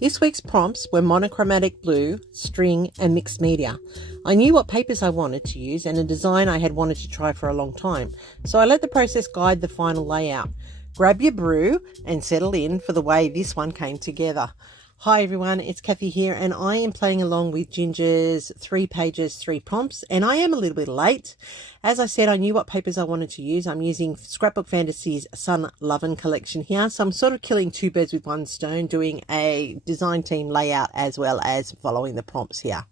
This week's prompts were monochromatic blue, string and mixed media. I knew what papers I wanted to use and a design I had wanted to try for a long time, so I let the process guide the final layout. Grab your brew and settle in for the way this one came together. Hi everyone, it's Kathy here and I am playing along with Ginger's 3 pages, 3 prompts, and I am a little bit late. As I said, I knew what papers I wanted to use. I'm using Scrapbook Fantasy's Sun Lovin' collection here, so I'm sort of killing 2 birds with 1 stone, doing a design team layout as well as following the prompts here.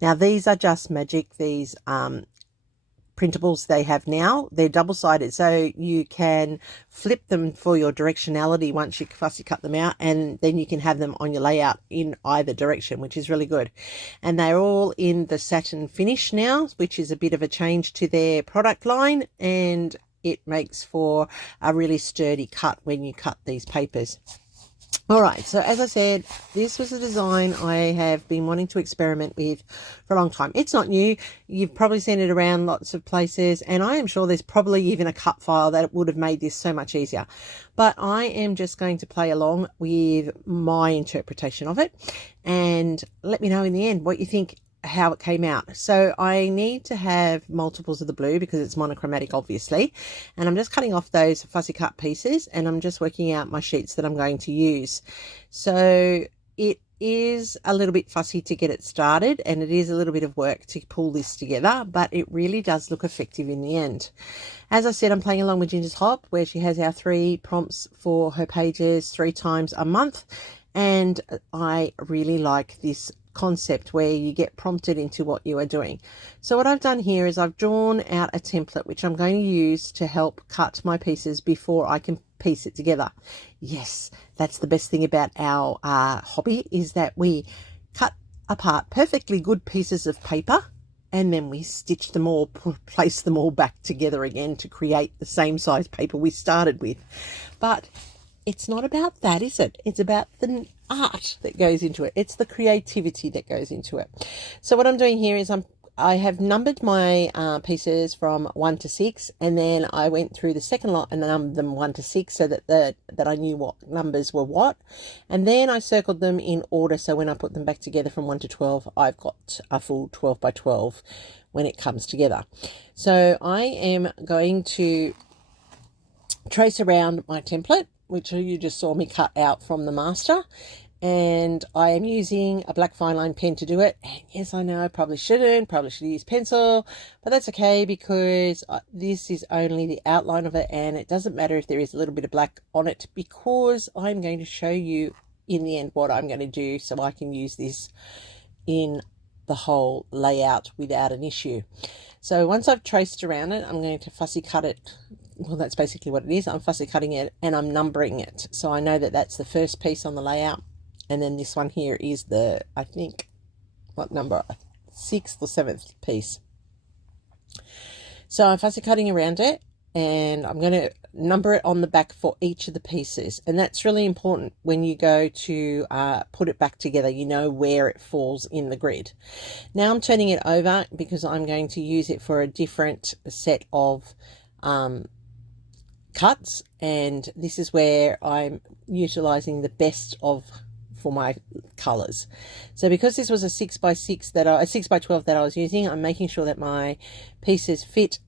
Now these are just magic. These printables they have now, they're double-sided, so you can flip them for your directionality once you fussy cut them out, and then you can have them on your layout in either direction, which is really good. And they're all in the satin finish now, which is a bit of a change to their product line, and it makes for a really sturdy cut when you cut these papers. All right, so as I said, this was a design I have been wanting to experiment with for a long time. It's not new. You've probably seen it around lots of places, and I am sure there's probably even a cut file that would have made this so much easier. But I am just going to play along with my interpretation of it, and let me know in the end what you think, how it came out. So I need to have multiples of the blue because it's monochromatic, obviously, and I'm just cutting off those fussy cut pieces, and I'm just working out my sheets that I'm going to use. So it is a little bit fussy to get it started, and it is a little bit of work to pull this together, but it really does look effective in the end. As I said, I'm playing along with Ginger's Hop, where she has our 3 prompts for her pages 3 times a month, and I really like this concept where you get prompted into what you are doing. So what I've done here is I've drawn out a template which I'm going to use to help cut my pieces before I can piece it together. Yes, that's the best thing about our hobby, is that we cut apart perfectly good pieces of paper and then we stitch them all, place them all back together again to create the same size paper we started with. But it's not about that, is it? It's about the art that goes into it. It's the creativity that goes into it. So what I'm doing here is I have numbered my pieces from 1 to 6, and then I went through the second lot and numbered them 1 to 6 so that I knew what numbers were what, and then I circled them in order, so when I put them back together from 1 to 12, I've got a full 12 by 12 when it comes together. So I am going to trace around my template, which you just saw me cut out from the master, and I am using a black fine line pen to do it. And yes, I know I probably should use pencil, but that's okay because this is only the outline of it, and it doesn't matter if there is a little bit of black on it, because I'm going to show you in the end what I'm going to do so I can use this in the whole layout without an issue. So once I've traced around it, I'm going to fussy cut it. Well, that's basically what it is. I'm fussy cutting it and I'm numbering it. So I know that that's the first piece on the layout. And then this one here is the, I think, what number? 6th or 7th piece. So I'm fussy cutting around it, and I'm going to number it on the back for each of the pieces. And that's really important when you go to put it back together. You know where it falls in the grid. Now I'm turning it over because I'm going to use it for a different set of cuts, and this is where I'm utilizing the best of for my colors. So because this was a 6 by 6 a 6 by 12 that I was using, I'm making sure that my pieces fit,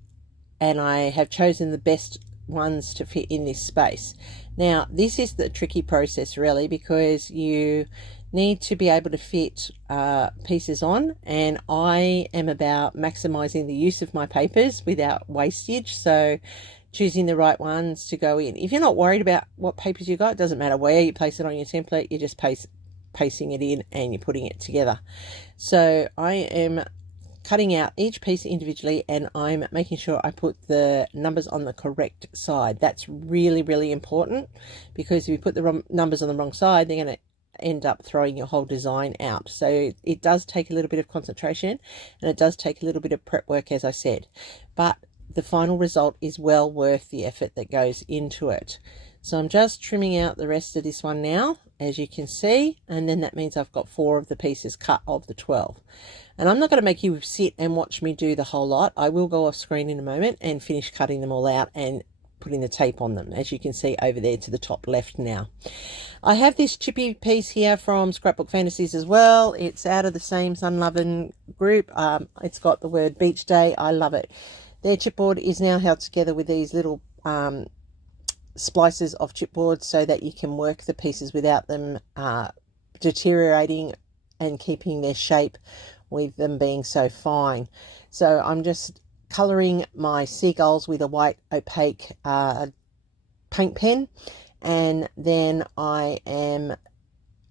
and I have chosen the best ones to fit in this space. Now this is the tricky process really, because you need to be able to fit pieces on, and I am about maximizing the use of my papers without wastage, so choosing the right ones to go in. If you're not worried about what papers you got, it doesn't matter where you place it on your template, you're just pasting it in and you're putting it together. So I am cutting out each piece individually, and I'm making sure I put the numbers on the correct side. That's really, really important, because if you put the numbers on the wrong side, they're going to end up throwing your whole design out. So it does take a little bit of concentration, and it does take a little bit of prep work, as I said, but the final result is well worth the effort that goes into it. So I'm just trimming out the rest of this one now, as you can see, and then that means I've got 4 of the pieces cut of the 12. And I'm not going to make you sit and watch me do the whole lot. I will go off screen in a moment and finish cutting them all out and putting the tape on them, as you can see over there to the top left now. I have this chippy piece here from Scrapbook Fantasies as well. It's out of the same Sun Lovin' group. It's got the word Beach Day. I love it. Their chipboard is now held together with these little splices of chipboard so that you can work the pieces without them deteriorating and keeping their shape with them being so fine. So I'm just colouring my seagulls with a white opaque paint pen, and then I am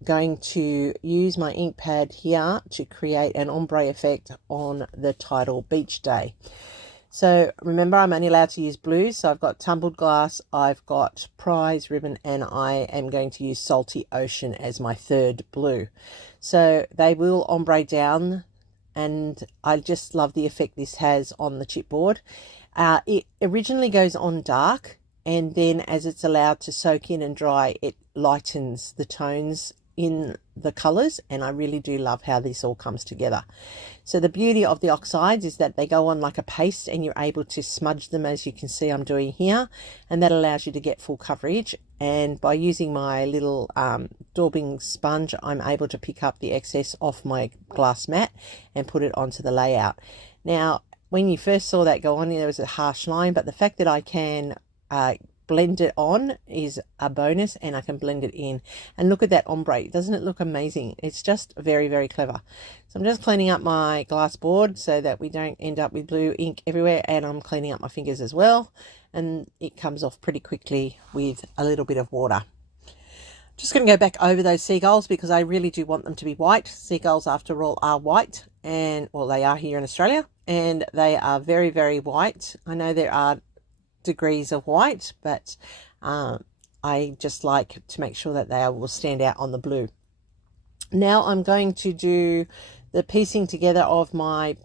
going to use my ink pad here to create an ombre effect on the title Beach Day. So remember, I'm only allowed to use blues, so I've got tumbled glass, I've got prize ribbon, and I am going to use salty ocean as my third blue. So they will ombre down, and I just love the effect this has on the chipboard. It originally goes on dark, and then as it's allowed to soak in and dry, it lightens the tones in the colors, and I really do love how this all comes together. So the beauty of the oxides is that they go on like a paste, and you're able to smudge them, as you can see I'm doing here, and that allows you to get full coverage. And by using my little daubing sponge, I'm able to pick up the excess off my glass mat and put it onto the layout. Now, when you first saw that go on, there was a harsh line, but the fact that I can blend it on is a bonus, and I can blend it in. And look at that ombre. Doesn't it look amazing? It's just very, very clever. So I'm just cleaning up my glass board so that we don't end up with blue ink everywhere, and I'm cleaning up my fingers as well, and it comes off pretty quickly with a little bit of water. Just going to go back over those seagulls because I really do want them to be white. Seagulls, after all, are white, and well, they are here in Australia, and they are very, very white. I know there are degrees of white, but I just like to make sure that they will stand out on the blue. Now I'm going to do the piecing together of my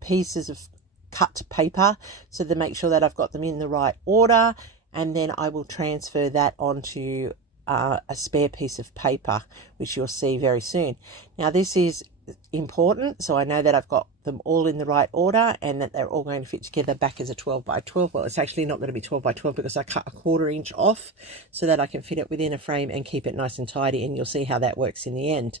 pieces of cut paper, so to make sure that I've got them in the right order, and then I will transfer that onto a spare piece of paper, which you'll see very soon. Now this is important, so I know that I've got them all in the right order and that they're all going to fit together back as a 12 by 12. Well, it's actually not going to be 12 by 12 because I cut a 1/4 inch off so that I can fit it within a frame and keep it nice and tidy, and you'll see how that works in the end.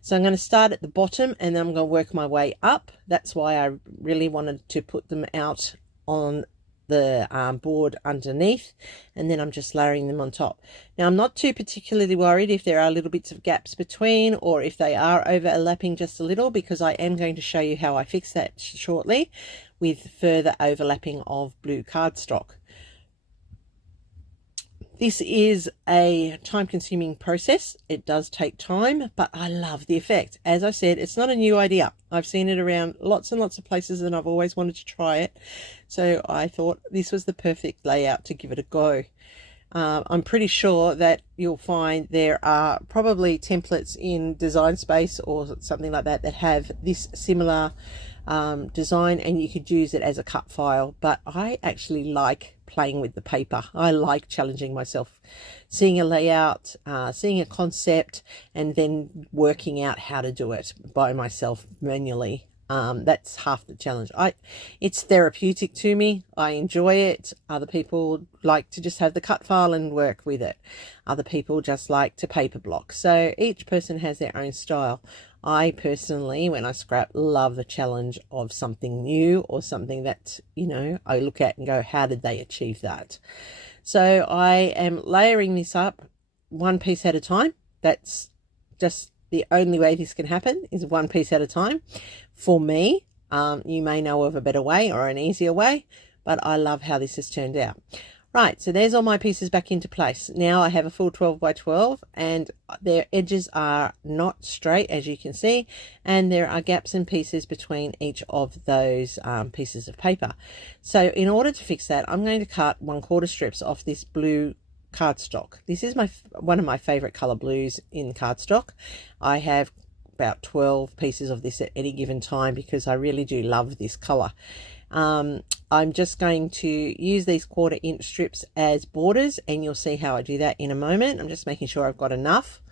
So I'm going to start at the bottom and then I'm going to work my way up. That's why I really wanted to put them out on the board underneath, and then I'm just layering them on top. Now I'm not too particularly worried if there are little bits of gaps between, or if they are overlapping just a little, because I am going to show you how I fix that shortly with further overlapping of blue cardstock. This is a time-consuming process. It does take time, but I love the effect. As I said, it's not a new idea. I've seen it around lots and lots of places and I've always wanted to try it. So I thought this was the perfect layout to give it a go. I'm pretty sure that you'll find there are probably templates in Design Space or something like that that have this similar design, and you could use it as a cut file. But I actually like playing with the paper. I like challenging myself, seeing a layout, seeing a concept, and then working out how to do it by myself manually. That's half the challenge. It's therapeutic to me. I enjoy it. Other people like to just have the cut file and work with it. Other people just like to paper block. So each person has their own style. I personally, when I scrap, love the challenge of something new or something that, you know, I look at and go, how did they achieve that? So I am layering this up one piece at a time. That's just the only way this can happen, is one piece at a time. For me, you may know of a better way or an easier way, but I love how this has turned out. Right, so there's all my pieces back into place. Now I have a full 12 by 12 and their edges are not straight, as you can see, and there are gaps and pieces between each of those pieces of paper. So in order to fix that, I'm going to cut 1/4 strips off this blue cardstock. This is one of my favorite color blues in cardstock. I have about 12 pieces of this at any given time because I really do love this color. I'm just going to use these 1/4 inch strips as borders, and you'll see how I do that in a moment. I'm just making sure I've got enough.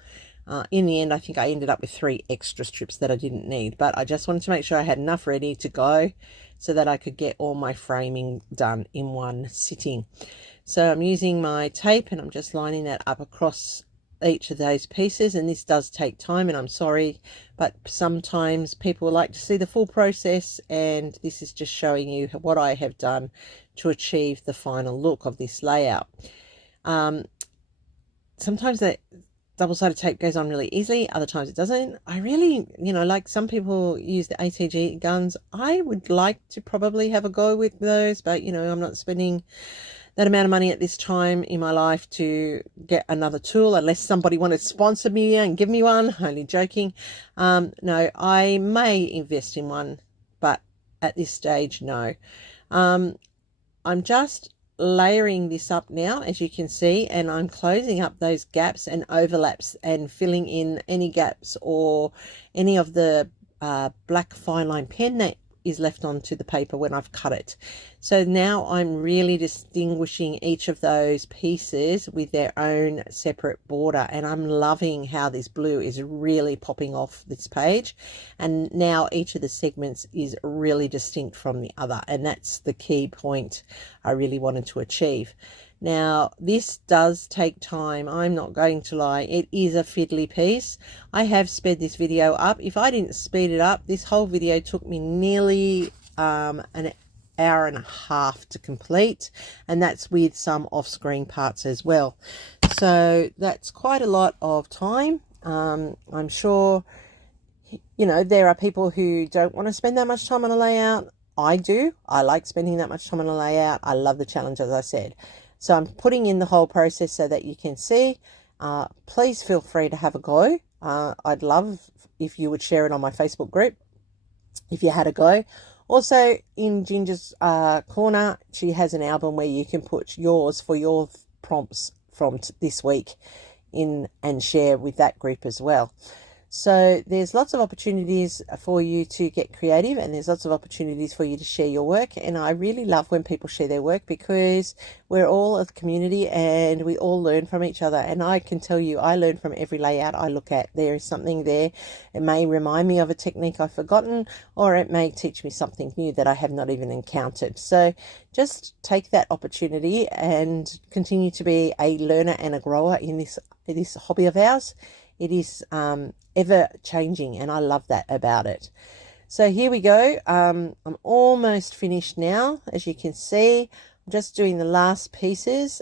In the end, I think I ended up with 3 extra strips that I didn't need, but I just wanted to make sure I had enough ready to go so that I could get all my framing done in one sitting. So I'm using my tape and I'm just lining that up across each of those pieces, and this does take time, and I'm sorry, but sometimes people like to see the full process, and this is just showing you what I have done to achieve the final look of this layout. Sometimes that double-sided tape goes on really easily, other times it doesn't. I really, like some people use the ATG guns. I would like to probably have a go with those, but I'm not spending that amount of money at this time in my life to get another tool, unless somebody wanted to sponsor me and give me one. Only joking. No, I may invest in one, but at this stage, no. I'm just layering this up now, as you can see, and I'm closing up those gaps and overlaps and filling in any gaps or any of the black fine line pen that is left onto the paper when I've cut it. So now I'm really distinguishing each of those pieces with their own separate border, and I'm loving how this blue is really popping off this page, and now each of the segments is really distinct from the other, and that's the key point I really wanted to achieve. Now, this does take time. I'm not going to lie. It is a fiddly piece. I have sped this video up. If I didn't speed it up, this whole video took me nearly an hour and a half to complete, and that's with some off-screen parts as well. So that's quite a lot of time. I'm sure, there are people who don't want to spend that much time on a layout. I do. I like spending that much time on a layout. I love the challenge, as I said. So I'm putting in the whole process so that you can see. Please feel free to have a go. I'd love if you would share it on my Facebook group if you had a go. Also, in Ginger's corner, she has an album where you can put yours for your prompts from this week in and share with that group as well. So there's lots of opportunities for you to get creative, and there's lots of opportunities for you to share your work. And I really love when people share their work, because we're all a community and we all learn from each other. And I can tell you, I learn from every layout I look at. There is something there. It may remind me of a technique I've forgotten, or it may teach me something new that I have not even encountered. So just take that opportunity and continue to be a learner and a grower in this hobby of ours. It is ever changing, and I love that about it. So here we go. I'm almost finished now. As you can see, I'm just doing the last pieces.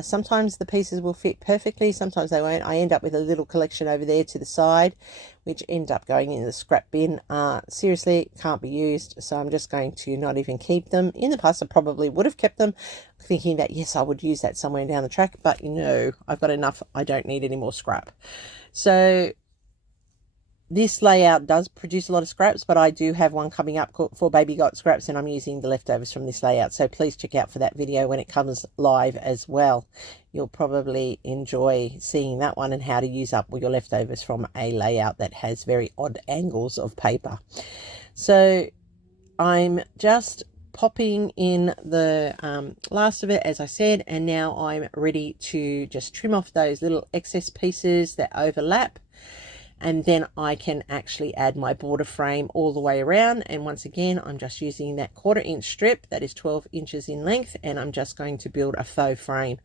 Sometimes the pieces will fit perfectly, sometimes they won't. I end up with a little collection over there to the side, which end up going in the scrap bin. Seriously, can't be used, so I'm just going to not even keep them. In the past, I probably would have kept them, thinking that, yes, I would use that somewhere down the track, but I've got enough. I don't need any more scrap. So this layout does produce a lot of scraps, but I do have one coming up for Baby Got Scraps, and I'm using the leftovers from this layout. So please check out for that video when it comes live as well. You'll probably enjoy seeing that one and how to use up your leftovers from a layout that has very odd angles of paper. So I'm just popping in the last of it, as I said, and now I'm ready to just trim off those little excess pieces that overlap, and then I can actually add my border frame all the way around. And once again, I'm just using that 1/4 inch strip that is 12 inches in length, and I'm just going to build a faux frame.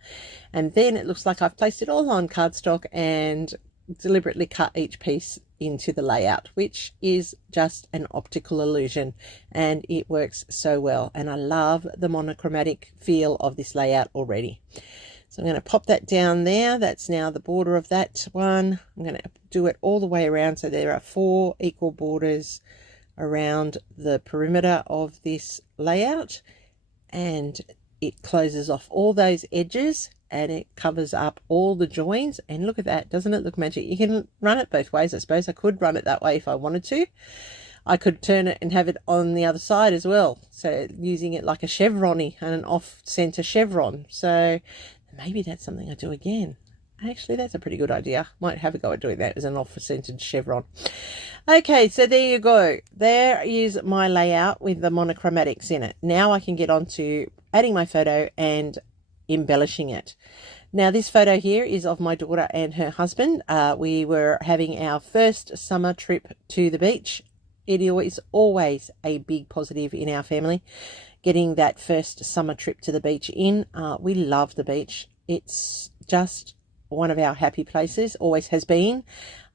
And then it looks like I've placed it all on cardstock and deliberately cut each piece into the layout, which is just an optical illusion, and it works so well. And I love the monochromatic feel of this layout already. So I'm going to pop that down there. That's now the border of that one. I'm going to do it all the way around, so there are 4 equal borders around the perimeter of this layout, and it closes off all those edges and it covers up all the joins. And look at that, doesn't it look magic? You can run it both ways. I suppose I could run it that way if I wanted to. I could turn it and have it on the other side as well, so using it like a chevron-y and an off-center chevron. So maybe that's something I do again. Actually, that's a pretty good idea. Might have a go at doing that as an off-centered chevron. Okay, so there you go. There is my layout with the monochromatics in it. Now I can get on to adding my photo and embellishing it. Now this photo here is of my daughter and her husband. We were having our first summer trip to the beach. It is always a big positive in our family, getting that first summer trip to the beach in. We love the beach. It's just one of our happy places, always has been.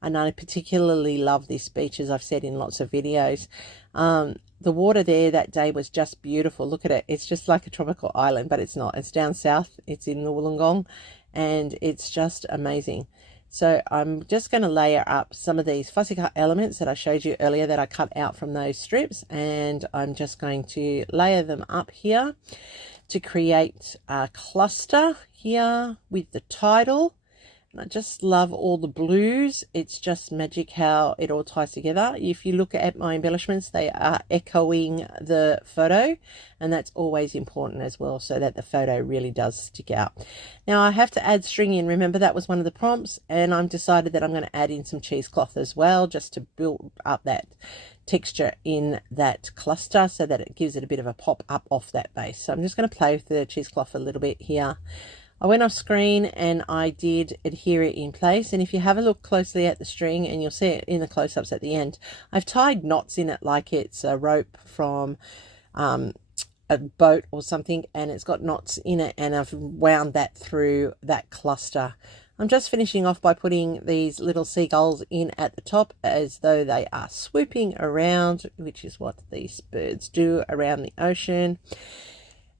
And I particularly love this beach, as I've said in lots of videos. The water there that day was just beautiful. Look at it. It's just like a tropical island, but it's not. It's down south. It's in the Wollongong, and it's just amazing. So I'm just going to layer up some of these fussy cut elements that I showed you earlier that I cut out from those strips, and I'm just going to layer them up here to create a cluster here with the title. And I just love all the blues. It's just magic how it all ties together. If you look at my embellishments, they are echoing the photo, and that's always important as well, so that the photo really does stick out. Now I have to add string in. Remember, that was one of the prompts, and I've decided that I'm going to add in some cheesecloth as well, just to build up that texture in that cluster so that it gives it a bit of a pop up off that base. So I'm just going to play with the cheesecloth a little bit here. I went off screen and I did adhere it in place, and if you have a look closely at the string, and you'll see it in the close-ups at the end, I've tied knots in it like it's a rope from a boat or something, and it's got knots in it, and I've wound that through that cluster. I'm just finishing off by putting these little seagulls in at the top as though they are swooping around, which is what these birds do around the ocean.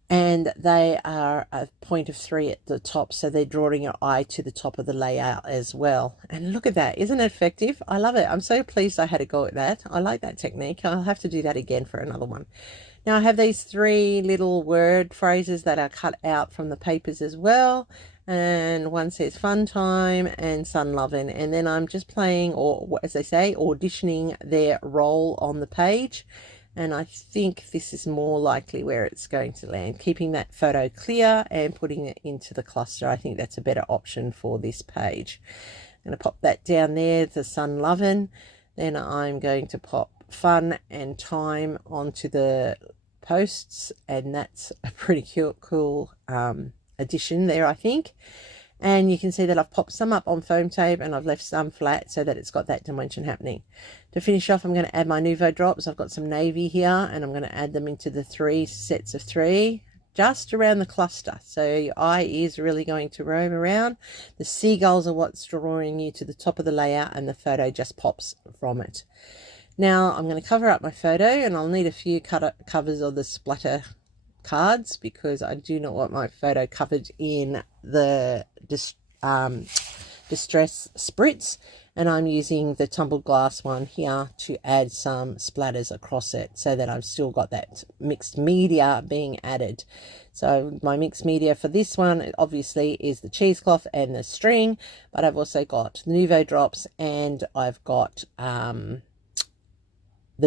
And they are a point of 3 at the top, so they're drawing your eye to the top of the layout as well. And look at that, isn't it effective? I love it. I'm so pleased I had a go at that. I like that technique. I'll have to do that again for another one. Now I have these 3 little word phrases that are cut out from the papers as well, and one says fun time and sun loving, and then I'm just playing, or as they say, auditioning their role on the page. And I think this is more likely where it's going to land, keeping that photo clear and putting it into the cluster. I think that's a better option for this page. I'm going to pop that down there, the sun loving. Then I'm going to pop fun and time onto the posts, and that's a pretty cool addition there, I think. And you can see that I've popped some up on foam tape and I've left some flat so that it's got that dimension happening. To finish off, I'm going to add my Nouveau drops. I've got some navy here, and I'm going to add them into the 3 sets of 3 just around the cluster. So your eye is really going to roam around. The seagulls are what's drawing you to the top of the layout, and the photo just pops from it. Now I'm going to cover up my photo, and I'll need a few covers of the splatter cards because I do not want my photo covered in the distress spritz, and I'm using the tumbled glass one here to add some splatters across it so that I've still got that mixed media being added. So my mixed media for this one obviously is the cheesecloth and the string, but I've also got Nouveau drops, and I've got the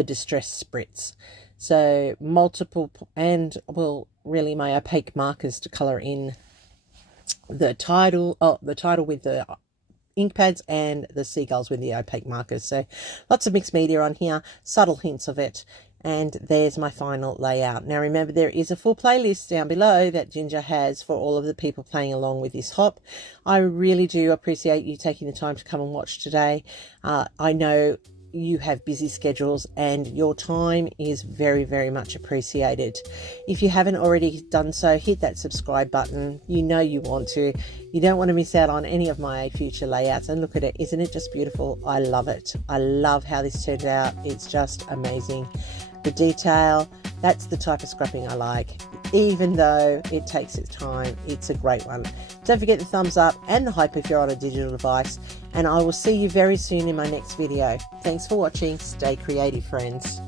distress spritz. So multiple, and well, really my opaque markers to color in the title, the title with the ink pads, and the seagulls with the opaque markers. So lots of mixed media on here, subtle hints of it, and there's my final layout. Now remember, there is a full playlist down below that Ginger has for all of the people playing along with this hop. I really do appreciate you taking the time to come and watch today. I know you have busy schedules and your time is very, very much appreciated. If you haven't already done so, hit that subscribe button. You know you want to. You don't want to miss out on any of my future layouts. And look at it, isn't it just beautiful? I love it. I love how this turned out. It's just amazing. The detail, that's the type of scrapping I like. Even though it takes its time, it's a great one. Don't forget the thumbs up and the hype if you're on a digital device, and I will see you very soon in my next video. Thanks for watching. Stay creative, friends.